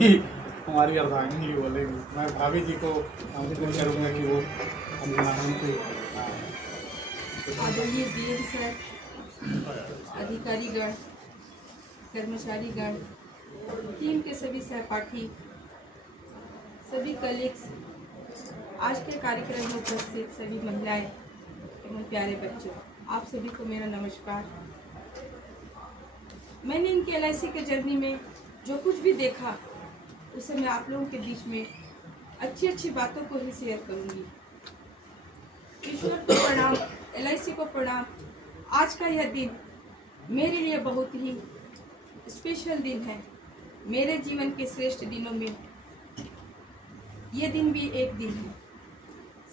भी हमारी अर्धांगिनी बोलेंगी। मैं भाभी जी को आमंत्रित करूँगा कि वो हमसे आदरणीय डीएम सर, अधिकारीगण, कर्मचारीगण, टीम के सभी सहपाठी, सभी कलीग्स, आज के कार्यक्रम में उपस्थित सभी महिलाएं एवं प्यारे बच्चों, आप सभी को मेरा नमस्कार। मैंने इनके LIC के जर्नी में जो कुछ भी देखा उसे मैं आप लोगों के बीच में अच्छी अच्छी बातों को ही शेयर करूंगी। ईश्वर को प्रणाम, LIC को प्रणाम। आज का यह दिन मेरे लिए बहुत ही स्पेशल दिन है। मेरे जीवन के श्रेष्ठ दिनों में ये दिन भी एक दिन है।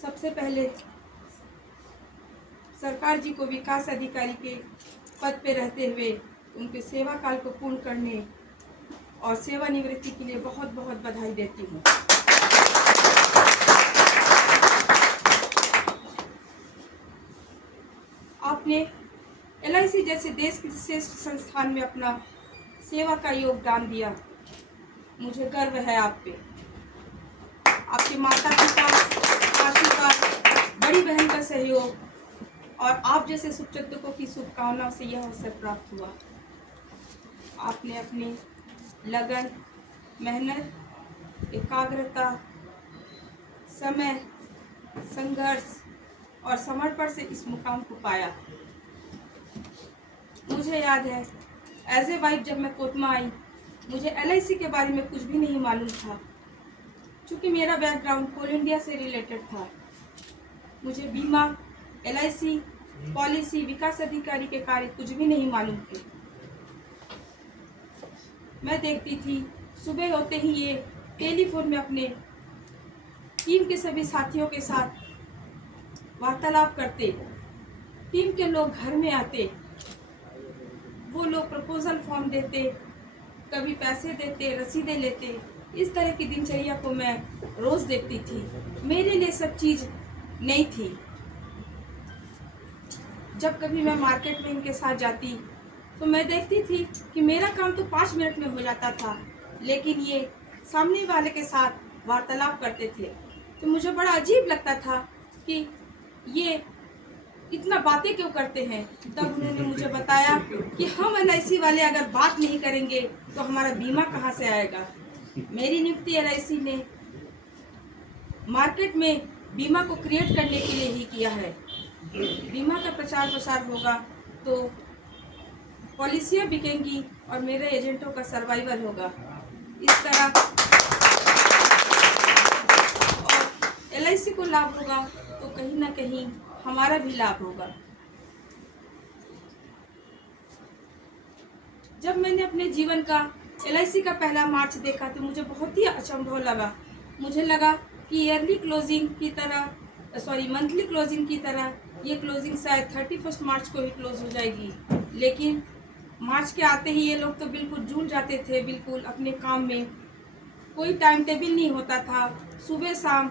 सबसे पहले सरकार जी को विकास अधिकारी के पद पे रहते हुए उनके सेवा काल को पूर्ण करने और सेवानिवृत्ति के लिए बहुत बहुत बधाई देती हूँ। आपने LIC जैसे देश के श्रेष्ठ संस्थान में अपना सेवा का योगदान दिया। मुझे गर्व है आप पे। आपके माता पिता आशीर्वाद, बड़ी बहन का सहयोग और आप जैसे शुभचिंतकों की शुभकामनाओं से यह अवसर प्राप्त हुआ। आपने अपनी लगन, मेहनत, एकाग्रता, समय, संघर्ष और समर्पण से इस मुकाम को पाया। मुझे याद है एज ए वाइफ जब मैं कोतमा आई, मुझे LIC के बारे में कुछ भी नहीं मालूम था। क्योंकि मेरा बैकग्राउंड कोल इंडिया से रिलेटेड था। मुझे बीमा, LIC, पॉलिसी, विकास अधिकारी के कार्य कुछ भी नहीं मालूम थे। मैं देखती थी सुबह होते ही ये टेलीफोन में अपने टीम के सभी साथियों के साथ वार्तालाप करते। टीम के लोग घर में आते, वो लोग प्रपोजल फॉर्म देते, कभी पैसे देते, रसीदें लेते। इस तरह की दिनचर्या को मैं रोज देखती थी। मेरे लिए सब चीज नई थी। जब कभी मैं मार्केट में इनके साथ जाती तो मैं देखती थी कि मेरा काम तो 5 मिनट में हो जाता था, लेकिन ये सामने वाले के साथ वार्तालाप करते थे। तो मुझे बड़ा अजीब लगता था कि ये इतना बातें क्यों करते हैं। तब उन्होंने मुझे बताया कि हम LIC वाले अगर बात नहीं करेंगे तो हमारा बीमा कहाँ से आएगा। मेरी नियुक्ति LIC ने मार्केट में बीमा को क्रिएट करने के लिए ही किया है। बीमा का प्रचार प्रसार होगा तो पॉलिसियाँ बिकेंगी और मेरे एजेंटों का सर्वाइवल होगा। इस तरह और LIC को लाभ होगा तो कहीं ना कहीं हमारा भी लाभ होगा। जब मैंने अपने जीवन का LIC का पहला मार्च देखा तो मुझे बहुत ही अचंभव लगा। मुझे लगा कि ईयरली क्लोजिंग की तरह, मंथली क्लोजिंग की तरह ये क्लोजिंग शायद 31 मार्च को ही क्लोज हो जाएगी। लेकिन मार्च के आते ही ये लोग तो बिल्कुल जूझ जाते थे, बिल्कुल अपने काम में। कोई टाइम टेबल नहीं होता था। सुबह शाम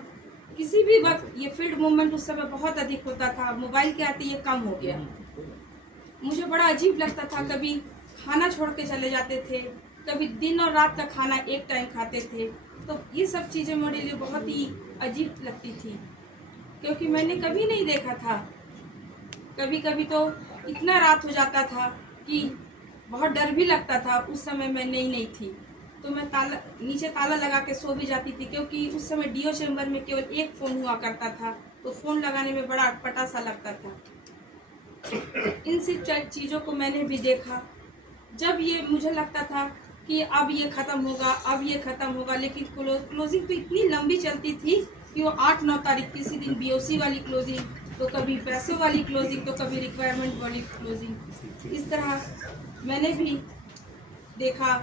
किसी भी वक्त ये फील्ड मूवमेंट उस समय बहुत अधिक होता था। मोबाइल के आते ये कम हो गया। मुझे बड़ा अजीब लगता था। कभी खाना छोड़ के चले जाते थे, कभी दिन और रात का खाना एक टाइम खाते थे। तो ये सब चीज़ें मेरे लिए बहुत ही अजीब लगती थी, क्योंकि मैंने कभी नहीं देखा था। कभी कभी तो इतना रात हो जाता था कि बहुत डर भी लगता था। उस समय मैं नई थी तो मैं नीचे ताला लगा के सो भी जाती थी, क्योंकि उस समय DO चैम्बर में केवल एक फ़ोन हुआ करता था, तो फ़ोन लगाने में बड़ा अटपटा सा लगता था। इन सब चीज़ों को मैंने भी देखा। जब ये मुझे लगता था कि अब ये ख़त्म होगा, अब ये ख़त्म होगा, लेकिन क्लोजिंग तो इतनी लंबी चलती थी कि वो 8-9 तारीख किसी दिन BOC वाली क्लोजिंग, तो कभी पैसों वाली क्लोजिंग, तो कभी रिक्वायरमेंट वाली क्लोजिंग। इस तरह मैंने भी देखा।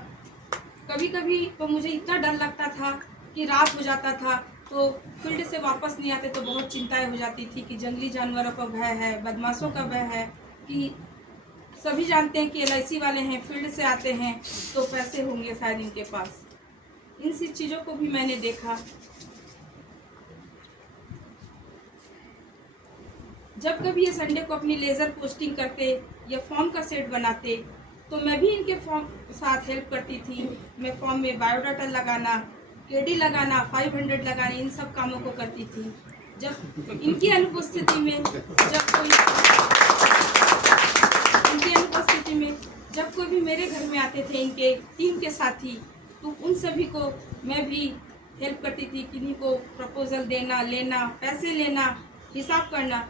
कभी कभी तो मुझे इतना डर लगता था कि रात हो जाता था तो फील्ड से वापस नहीं आते तो बहुत चिंताएं हो जाती थी कि जंगली जानवरों का भय है, बदमाशों का भय है। कि सभी जानते हैं कि LIC वाले हैं, फील्ड से आते हैं तो पैसे होंगे शायद इनके पास। इन सब चीज़ों को भी मैंने देखा। जब कभी ये संडे को अपनी लेज़र पोस्टिंग करते या फॉर्म का सेट बनाते तो मैं भी इनके फॉर्म साथ हेल्प करती थी। मैं फॉर्म में बायोडाटा लगाना, केडी लगाना, 500 लगाना, इन सब कामों को करती थी। जब इनकी अनुपस्थिति में जब कोई भी मेरे घर में आते थे इनके टीम के साथी, तो उन सभी को मैं भी हेल्प करती थी। किन्हीं को प्रपोजल देना, लेना, पैसे लेना, हिसाब करना।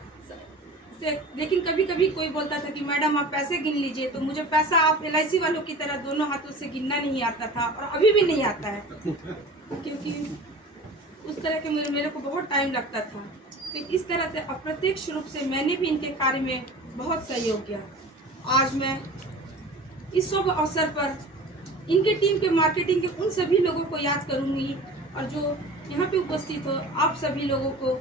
लेकिन कभी कभी कोई बोलता था कि मैडम आप पैसे गिन लीजिए, तो मुझे पैसा आप LIC वालों की तरह दोनों हाथों से गिनना नहीं आता था, और अभी भी नहीं आता है, क्योंकि उस तरह के मेरे को बहुत टाइम लगता था। तो इस तरह से अप्रत्यक्ष रूप से मैंने भी इनके कार्य में बहुत सहयोग किया। आज मैं इस शुभ अवसर पर इनके टीम के मार्केटिंग के उन सभी लोगों को याद करूंगी, और जो यहाँ पे उपस्थित हो आप सभी लोगों को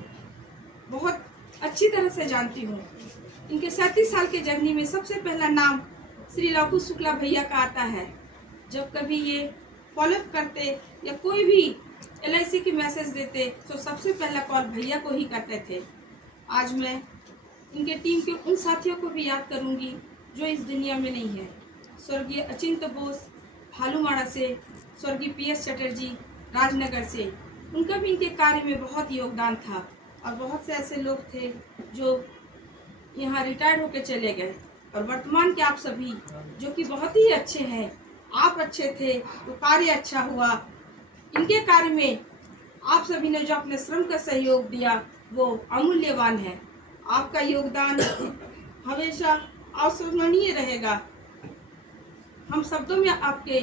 बहुत अच्छी तरह से जानती हूँ। इनके 37 साल के जर्नी में सबसे पहला नाम श्री लघु शुक्ला भैया का आता है। जब कभी ये फॉलोअप करते या कोई भी LIC की मैसेज देते, तो सबसे पहला कॉल भैया को ही करते थे। आज मैं इनके टीम के उन साथियों को भी याद करूंगी जो इस दुनिया में नहीं है। स्वर्गीय अचिंत्य बोस भालूमाड़ा से, स्वर्गीय PS चटर्जी राजनगर से, उनका भी इनके कार्य में बहुत योगदान था। और बहुत से ऐसे लोग थे जो यहाँ रिटायर्ड होकर चले गए, और वर्तमान के आप सभी जो कि बहुत ही अच्छे हैं। आप अच्छे थे तो कार्य अच्छा हुआ। इनके कार्य में आप सभी ने जो अपने श्रम का सहयोग दिया वो अमूल्यवान है। आपका योगदान हमेशा अविस्मरणीय रहेगा। हम शब्दों में आपके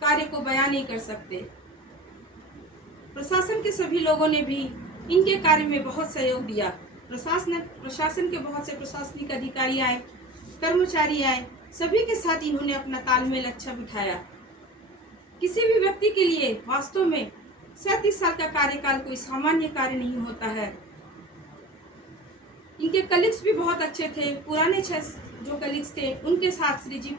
कार्य को बयान नहीं कर सकते। प्रशासन के सभी लोगों ने भी इनके कार्य में बहुत सहयोग दिया। प्रशासन के बहुत से प्रशासनिक अधिकारी आए, कर्मचारी आए, सभी के साथ इन्होंने अपना तालमेल अच्छा बिठाया। किसी भी व्यक्ति के लिए वास्तव में 37 साल का कार्यकाल कोई सामान्य कार्य नहीं होता है। इनके कलीग्स भी बहुत अच्छे थे। पुराने 6 जो कलीग्स थे उनके साथ श्री जी